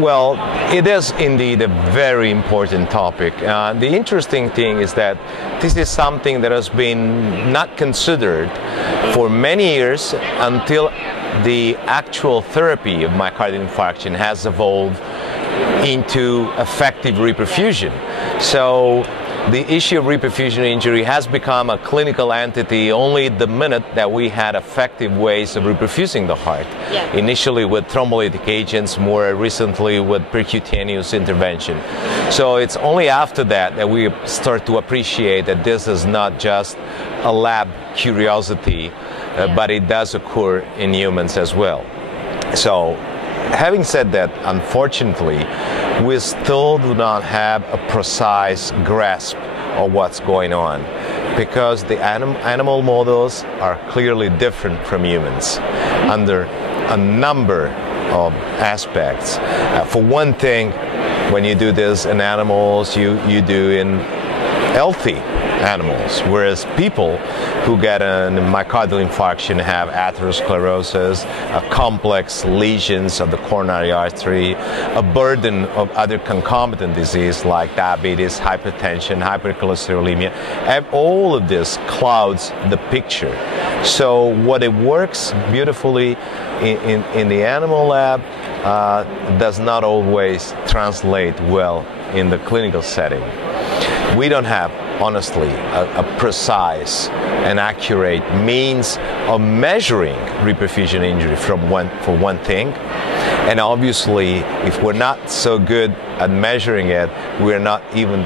Well, it is indeed a very important topic. The interesting thing is that this is something that has been not considered for many years until the actual therapy of myocardial infarction has evolved into effective reperfusion. So the issue of reperfusion injury has become a clinical entity only the minute that we had effective ways of reperfusing the heart. Yeah. Initially with thrombolytic agents, more recently with percutaneous intervention. So it's only after that that we start to appreciate that this is not just a lab curiosity, but it does occur in humans as well. So having said that, unfortunately, we still do not have a precise grasp of what's going on because the animal models are clearly different from humans under a number of aspects. For one thing, when you do this in animals, you do in healthy animals, whereas people who get a myocardial infarction have atherosclerosis, complex lesions of the coronary artery, a burden of other concomitant disease like diabetes, hypertension, hypercholesterolemia, and all of this clouds the picture. So what it works beautifully in the animal lab does not always translate well in the clinical setting. We don't have, honestly, a precise and accurate means of measuring reperfusion injury for one thing. And obviously, if we're not so good at measuring it, we're not even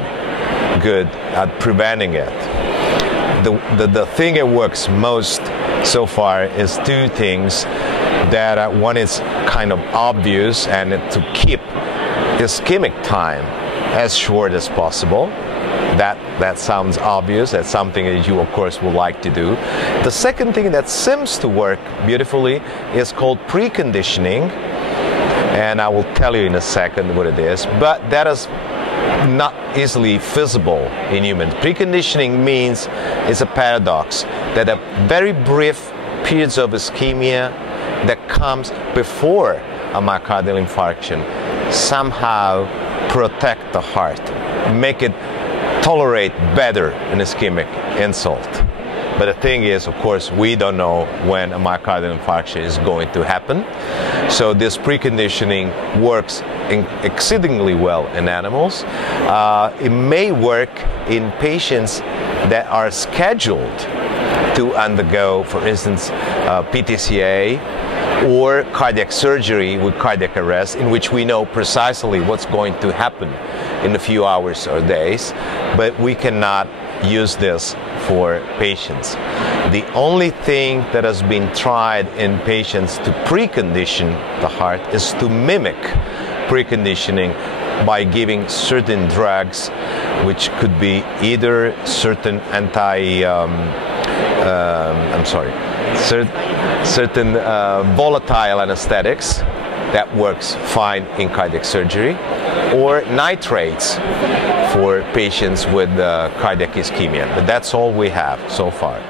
good at preventing it. The thing that works most so far is two things. That one is kind of obvious, and to keep ischemic time as short as possible. That sounds obvious. That's something that you, of course, would like to do. The second thing that seems to work beautifully is called preconditioning, and I will tell you in a second what it is, but that is not easily feasible in humans. Preconditioning means it's a paradox that a very brief periods of ischemia that comes before a myocardial infarction somehow protect the heart, make it tolerate better an ischemic insult. But the thing is, of course, we don't know when a myocardial infarction is going to happen. So this preconditioning works exceedingly well in animals. It may work in patients that are scheduled to undergo, for instance, PTCA or cardiac surgery with cardiac arrest, in which we know precisely what's going to happen in a few hours or days, but we cannot use this for patients. The only thing that has been tried in patients to precondition the heart is to mimic preconditioning by giving certain drugs, which could be either certain certain volatile anesthetics that works fine in cardiac surgery, or nitrates for patients with cardiac ischemia. But that's all we have so far.